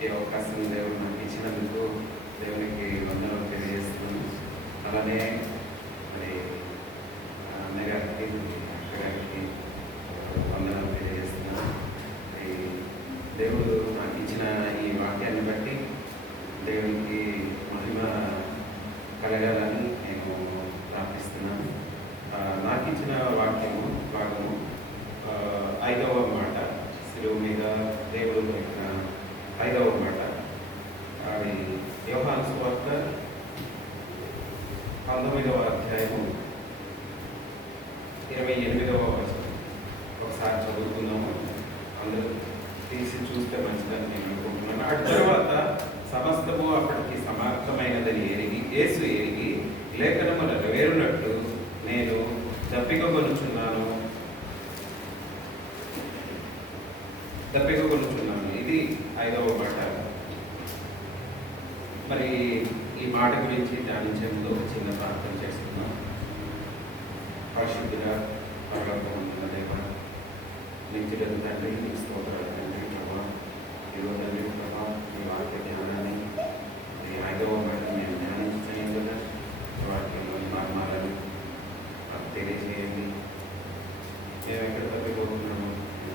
ఈ అవకాశం దేవుడు నాకు ఇచ్చినందుకు దేవునికి వందనాలు తెలియజేస్తున్నాను. అలానే మరి అన్నగారికి అక్కగారికి వందనాలు తెలియజేస్తున్నాను. ఈ దేవుడు నాకు ఇచ్చిన ఈ వాక్యాన్ని బట్టి దేవునికి మహిమ కలగాలని నేను ప్రార్థిస్తున్నాను. నాకు ఇచ్చిన వాక్యము భాగము 5వ మాట, శిలువ మీద దేవుడు పెట్టిన 5వ మాట. అది యోహాను సువార్త 19వ అధ్యాయము 28వ వచనం. ఒకసారి చదువుకుందాము. అందరూ తీసి చూస్తే మంచిదని నేను అనుకుంటున్నాను. అటు తర్వాత సమస్తము అప్పటికి సమాప్తమైనదని యేసు ఎరిగి లేఖనము నెరవేరునట్లు నేను దప్పికొనుచున్నాను. ఇది 5వ మాట. మరి ఈ మాట గురించి ధ్యానించే ముందు ఒక చిన్న ప్రార్థన చేస్తున్నాం. పరిశుద్ధుడా, పరలోకమందున్న దేవా, నిత్యుడైన తండ్రి, నీకు స్తోత్రాలు తండ్రి. ప్రభా, ఈరోజు తండ్రి ప్రభా, మీ వాక్య ధ్యానాన్ని ఈ 5వ మాటను నేను ధ్యానించలేను కదా. వాక్యంలోని మర్మాలను మాకు తెలియజేయండి. మేము ఎక్కడ తప్పిపోతున్నామో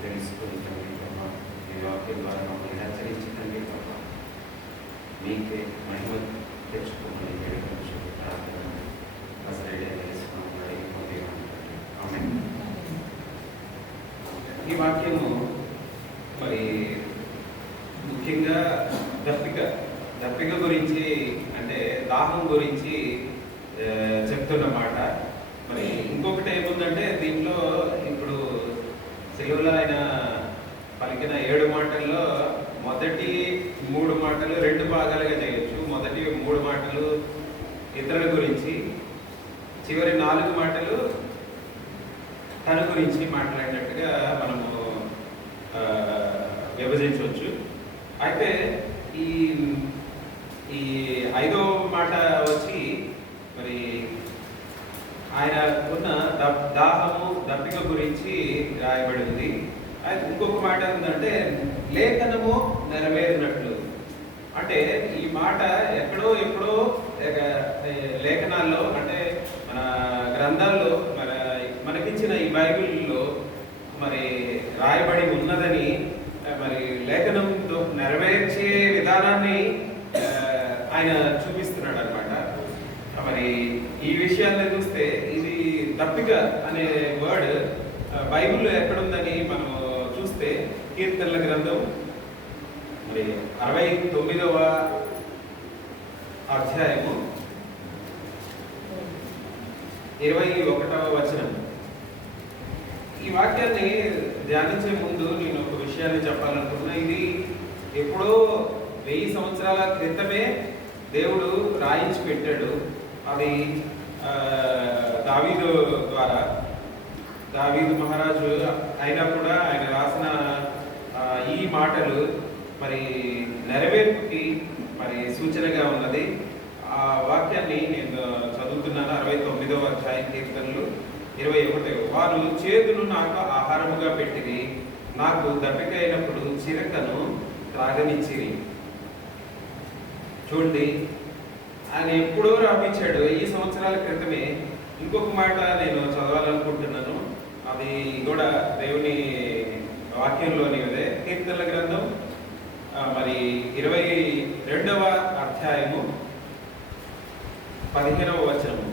తెలుసుకుంటాం ప్రభా. మీ వాక్యం ద్వారా మమ్మల్ని హెచ్చరించండి ప్రభా. మీకే మహిమ తెచ్చుకోమని వేడుకొచ్చు ప్రార్థన అసలు ఈ వాక్యము మరి ముఖ్యంగా దప్పిక గురించి, అంటే దాహం గురించి చెప్తున్నమాట. మరి ఇంకొకటి ఏముందంటే దీంట్లో ఇప్పుడు సిలువలో ఆయన పలికిన 7 మాటల్లో మొదటి 3 మాటలు 2 భాగాలుగా చేయొచ్చు. మొదటి 3 మాటలు ఇతరుల గురించి, చివరి 4 మాటలు తన గురించి మాట్లాడినట్టుగా మనము విభజించవచ్చు. అయితే ఈ 5వ మాట వచ్చి మరి ఆయన ఉన్న దప్పిక గురించి రాయబడి ఉంది. అయితే ఇంకొక మాట ఏంటంటే లేఖనము నెరవేరినట్లు. అంటే ఈ మాట ఎప్పుడో లేఖనాల్లో, అంటే మన గ్రంథాల్లో మనకిచ్చిన ఈ బైబిల్లో మరి రాయబడి ఉన్నదని, మరి లేఖనంతో నెరవేర్చే విధానాన్ని ఆయన చూపిస్తున్నాడు అనమాట. మరి ఈ విషయాన్ని చూస్తే ఇది దప్పిక అనే వర్డ్ బైబిల్లో ఎక్కడుందని మనం చూస్తే కీర్తనల గ్రంథం మరి 69వ అధ్యాయము 21వ వచనం. ఈ వాక్యాన్ని ధ్యానించే ముందు నేను ఒక విషయాన్ని చెప్పాలనుకున్నా. ఇది ఎప్పుడో 1000 సంవత్సరాల క్రితమే దేవుడు రాయించి పెట్టాడు. అది దావీదు ద్వారా, దావీదు మహారాజు అయినా కూడా ఆయన రాసిన ఈ మాటలు మరి నెరవేర్పుకి మరి సూచనగా ఉన్నది. ఆ వాక్యాన్ని నేను చదువుతున్నాను. 69వ అధ్యాయం కీర్తనలు 21. వారు చేతులు నాకు ఆహారముగా పెట్టిరి, నాకు దప్పిక అయినప్పుడు చిరకను త్రాగనిచ్చిరి. చూడండి, ఆయన ఎప్పుడో రాపించాడు 1000 సంవత్సరాల క్రితమే. ఇంకొక మాట నేను చదవాలనుకుంటున్నాను. అది కూడా దేవుని వాక్యంలోనిదే. కీర్తనల గ్రంథం మరి 22వ అధ్యాయము 15వ వచనము.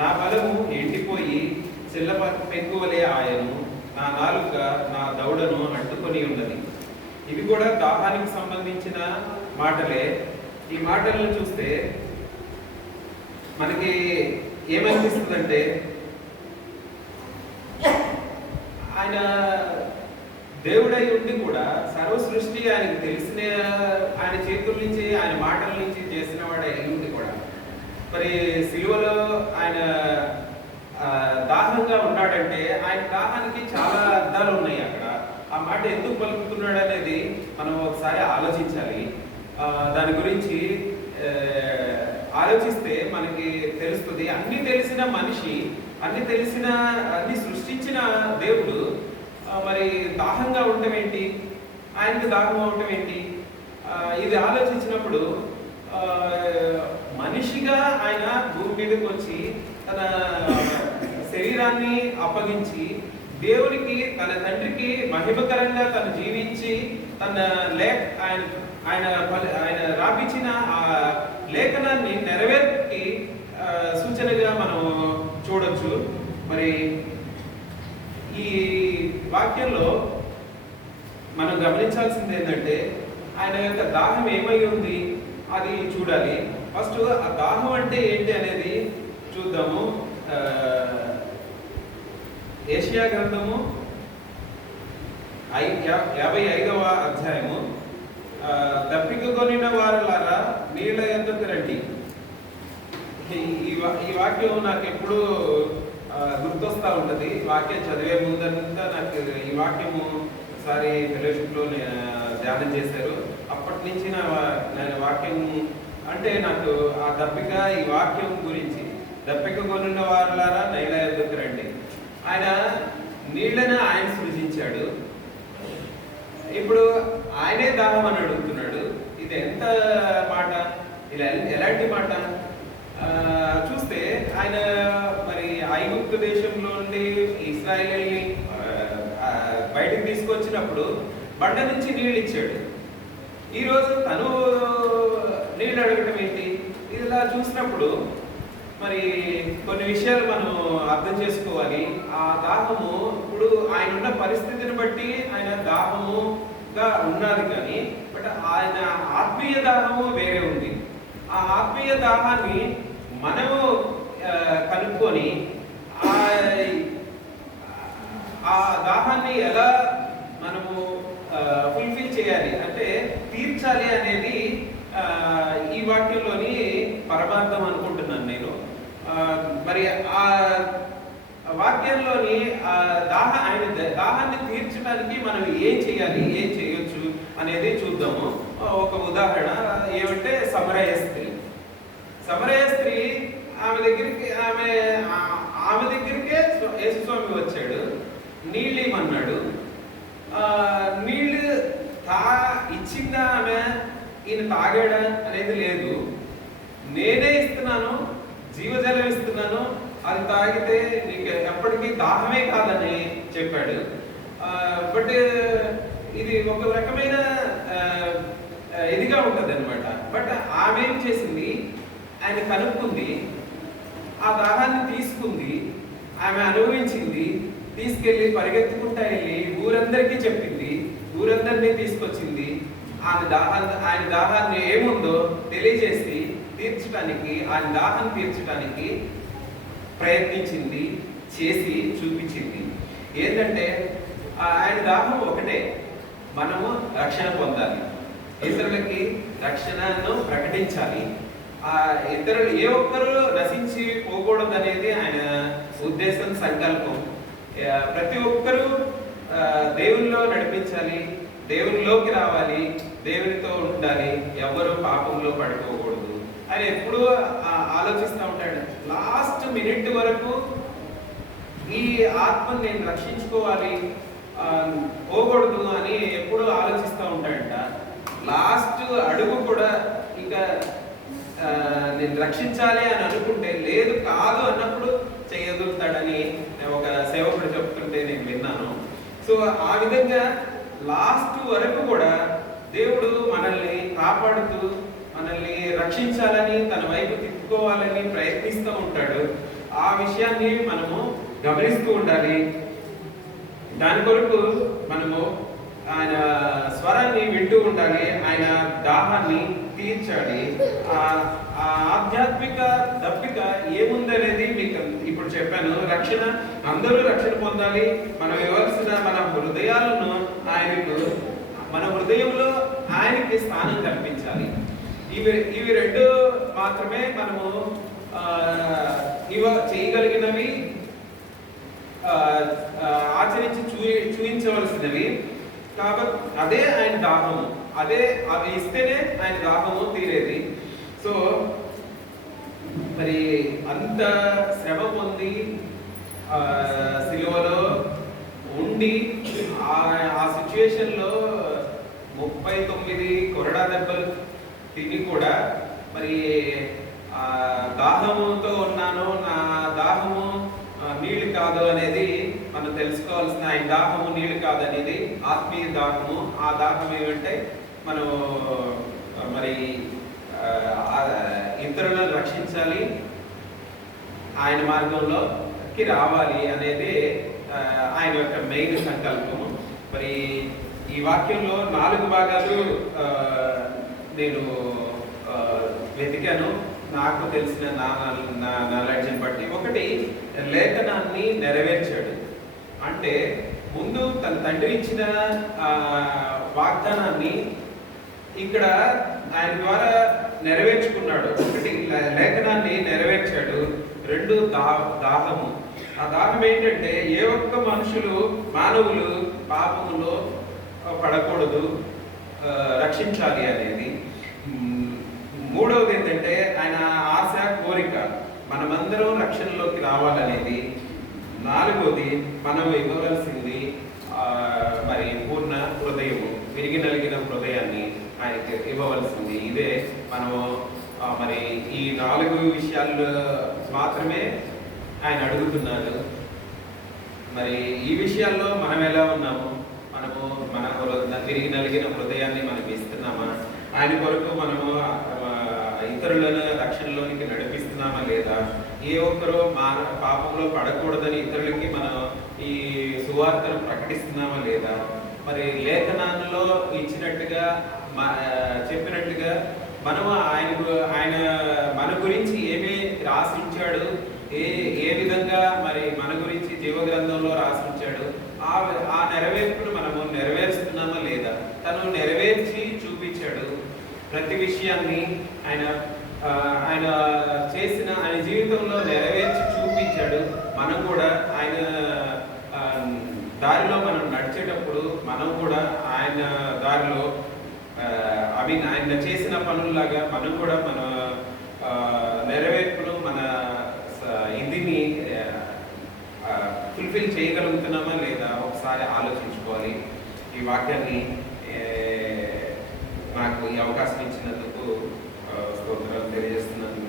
నా బలము ఎండిపోయి పెంకువలే ఆయను, నా నాలుక నా దౌడను అడ్డుకొని ఉన్నది. ఇవి కూడా దాహానికి సంబంధించిన మాటలే. ఈ మాటలను చూస్తే మనకి ఏమనిపిస్తుందంటే ఆయన దేవుడై ఉండి కూడా సర్వ సృష్టి ఆయనకు తెలిసిన, ఆయన చేతుల నుంచి, ఆయన మాటల నుంచి చేసిన వాడే ఉండి కూడా మరి సిలువలో ఆయన దాహంగా ఉన్నాడంటే ఆయన దాహానికి చాలా అర్థాలు ఉన్నాయి అక్కడ. ఆ మాట ఎందుకు పలుకుతున్నాడు అనేది మనం ఒకసారి ఆలోచించాలి. దాని గురించి ఆలోచిస్తే మనకి తెలుస్తుంది. అన్ని తెలిసిన మనిషి, అన్ని సృష్టించిన దేవుడు మరి దాహంగా ఉండటం ఏంటి? ఆయనకి దాహం అవటం ఏంటి? ఇది ఆలోచించినప్పుడు మనిషిగా ఆయన భూమి మీదకి వచ్చి తన శరీరాన్ని అప్పగించి దేవునికి తన తండ్రికి మహిమకరంగా తను జీవించి తన ఆయన ఆయన ఆయన రాపించిన ఆ లేఖనాన్ని నెరవేర్చి సూచనగా మనం చూడొచ్చు. మరి ఈ వాక్యంలో మనం గమనించాల్సింది ఏంటంటే ఆయన యొక్క దాహం ఏమై ఉంది అది చూడాలి. ఫస్ట్ ఆ దాహం అంటే ఏంటి అనేది చూద్దాము. ఏషియా గ్రంథము 55వ అధ్యాయము, దప్పికొనిన వారులారా నీళ్ళ యొద్దకు రండి. ఈ వాక్యం నాకు ఎప్పుడు గుర్తొస్తా ఉంటది. వాక్యం చదివే ముందంతా నాకు ఈ వాక్యము ఒకసారి ఫెలోషిప్లో ధ్యానం చేశారు. అప్పటి నుంచి నేను వాక్యం అంటే నాకు ఆ దప్పిక ఈ వాక్యం గురించి, దప్పిక కొనిన వారులారా నీళ్ళ యొద్దకు రండి. ఆయన నీళ్ళను ఆయన సృజించాడు. ఇప్పుడు ఆయనే దాహం అని అడుగుతున్నాడు. ఇది ఎంత మాట, ఇలా ఎలాంటి మాట చూస్తే ఆయన మరి ఐగుప్తు దేశంలో నుండి ఇశ్రాయేలుని బయటకు తీసుకొచ్చినప్పుడు బండ నుంచి నీళ్ళు ఇచ్చాడు. ఈరోజు తను నీళ్ళు అడగటం ఏంటి? ఇలా చూసినప్పుడు మరి కొన్ని విషయాలు మనం అర్థం చేసుకోవాలి. ఆ దాహము ఇప్పుడు ఆయన ఉన్న పరిస్థితిని బట్టి ఆయన దాహముగా ఉన్నది, కానీ బట్ ఆయన ఆత్మీయ దాహము వేరే ఉంది. ఆ ఆత్మీయ దాహాన్ని మనము కనుక్కొని ఆ దాహాన్ని ఎలా మనము ఫుల్ఫిల్ చేయాలి అంటే తీర్చాలి అనేది ఈ వాక్యంలోని పరమార్థం అనుకుంటున్నాను నేను. మరి ఆ వాక్యంలోని ఆయన దాహాన్ని తీర్చడానికి మనం ఏం చేయాలి, ఏం చేయొచ్చు అనేది చూద్దాము. ఒక ఉదాహరణ ఏమంటే సమరయ స్త్రీ. సమరయ స్త్రీ ఆమె దగ్గరికే యేసుస్వామి వచ్చాడు, నీళ్ళు ఇమ్మన్నాడు. నీళ్ళు ఇచ్చిందా ఆమె, ఈయన తాగాడా అనేది లేదు. నేనే ఇస్తున్నాను, జీవజలం ఇస్తున్నాను, అది తాగితే నీకు ఎప్పటికీ దాహమే కాదని చెప్పాడు. బట్ ఇది ఒక రకమైన ఇదిగా ఉంటుంది అనమాట. బట్ ఆమె ఏం చేసింది, ఆయన కనుక్కుంది, ఆ దాహాన్ని తీసుకుంది, ఆమె అనుభవించింది, తీసుకెళ్ళి పరిగెత్తుకుంటా వెళ్ళి ఊరందరికీ చెప్పింది, ఊరందరినీ తీసుకొచ్చింది. ఆయన దాహాన్ని ఏముందో తెలియజేసి తీర్చడానికి, ఆయన దాహాన్ని తీర్చడానికి ప్రయత్నించింది, చేసి చూపించింది. ఏంటంటే ఆయన దాహం ఒకటే, మనము రక్షణ పొందాలి, ఇతరులకి రక్షణను ప్రకటించాలి. ఇతరులు ఏ ఒక్కరు నశించి పోకూడదు అనేది ఆయన ఉద్దేశం, సంకల్పం. ప్రతి ఒక్కరూ దేవునిలో నడిపించాలి, దేవునిలోకి రావాలి, దేవునితో ఉండాలి, ఎవరు పాపంలో పడిపోకూడదు అని ఎప్పుడూ ఆలోచిస్తూ ఉంటాడు. లాస్ట్ మినిట్ వరకు ఈ ఆత్మని నేను రక్షించుకోవాలి, పోకూడదు అని ఎప్పుడూ ఆలోచిస్తూ ఉంటాడంట. లాస్ట్ అడుగు కూడా ఇక నేను రక్షించాలి అని అనుకుంటే లేదు, కాదు అన్నప్పుడు చేయగలుగుతాడని ఒక సేవకుడు చెప్తుంటే నేను విన్నాను. సో ఆ విధంగా లాస్ట్ వరకు కూడా దేవుడు మనల్ని కాపాడుతూ మనల్ని రక్షించాలని, తన వైపు తిప్పుకోవాలని ప్రయత్నిస్తూ ఉంటాడు. ఆ విషయాన్ని మనము గమనిస్తూ ఉండాలి. దాని కొరకు మనము ఆయన స్వరాన్ని వింటూ ఉండాలి, ఆయన దాహాన్ని తీర్చాలి. ఆధ్యాత్మిక దప్పిక ఏముందనేది మీకు ఇప్పుడు చెప్పాను. రక్షణ, అందరూ రక్షణ పొందాలి. మనం ఇవ్వాల్సిన మన హృదయాలను ఆయనకు, మన హృదయంలో ఆయనకి స్థానం కల్పించాలి. ఇవి రెండు మాత్రమే మనము చేయగలిగినవి, ఆచరించి చూపించవలసినవి. కాబట్టి అదే ఆయన దాహము, అవి ఇస్తేనే ఆయన దాహము తీరేది. సో మరి అంత శ్రమ పొంది సిలువలో ఉండి ఆ సిచ్యువేషన్లో 39 కొరడా దెబ్బలు తిని కూడా మరి దాహముతో ఉన్నాను, నా దాహము నీళ్లు కాదు అనేది మనం తెలుసుకోవాల్సిన, ఆయన దాహము నీళ్లు కాదు అనేది ఆత్మీయ దాహము. ఆ దాహం ఏమంటే మనం మరి ఇతరులను రక్షించాలి, ఆయన మార్గంలోకి రావాలి అనేది ఆయన యొక్క మెయిన్ సంకల్పము. మరి ఈ వాక్యంలో 4 భాగాలు నేను వెతికాను నాకు తెలిసిన నా నాలెడ్జ్ని బట్టి. ఒకటి, లేఖనాన్ని నెరవేర్చాడు. అంటే ముందు తన తండ్రి ఇచ్చిన వాగ్దానాన్ని ఇక్కడ ఆయన ద్వారా నెరవేర్చుకున్నాడు. ఒకటి, లేఖనాన్ని నెరవేర్చాడు. 2, దాహము. ఆ దాహం ఏంటంటే ఏ ఒక్క మానవులు పాపములో పడకూడదు, రక్షించాలి అనేది. 3వది ఏంటంటే ఆయన ఆశ, కోరిక, మనమందరం రక్షణలోకి రావాలనేది. 4వది మనం ఇవ్వవలసింది మరి పూర్ణ హృదయము, విరిగి నలిగిన హృదయాన్ని ఆయనకి ఇవ్వవలసింది. ఇదే మనము మరి ఈ 4 విషయాలు మాత్రమే ఆయన అడుగుతున్నాడు. మరి ఈ విషయాల్లో మనం ఎలా ఉన్నాము? మనము మన తిరిగి నలిగిన హృదయాన్ని మనం ఇస్తున్నామా? ఆయన కొరకు మనము ఇతరులను రక్షణలోనికి నడిపిస్తున్నామా లేదా? ఏ ఒక్కరూ పాపంలో పడకూడదని ఇతరులకి మనం ఈ సువార్తను ప్రకటిస్తున్నామా లేదా? మరి లేఖనాల్లో ఇచ్చినట్టుగా చెప్పినట్టుగా మనము ఆయన మన గురించి ఏమి రాసించాడు, ఏ విధంగా మరి మన గురించి జీవగ్రంథంలో రాసించాడు, ఆ నెరవేర్పును మనము నెరవేరుస్తున్నామా లేదా? తను నెరవేర్చి చూపించాడు ప్రతి విషయాన్ని. ఆయన జీవితంలో నెరవేర్చి చూపించాడు. మనం కూడా ఆయన దారిలో మనం నడిచేటప్పుడు మనం కూడా ఆయన దారిలో ఆయన చేసిన పనుల్లాగా మనం కూడా మన నెరవేర్పును మన ఇదిని ఫుల్ఫిల్ చేయగలుగుతున్నామా లేదా ఒకసారి ఆలోచించుకోవాలి. ఈ వాక్యాన్ని నాకు ఈ అవకాశం ఇచ్చినందుకు స్తోత్రాలు తెలియజేస్తున్నాను,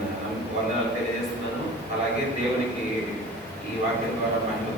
వందనాలు తెలియజేస్తున్నాను. అలాగే దేవునికి ఈ వాక్యం ద్వారా మహిమ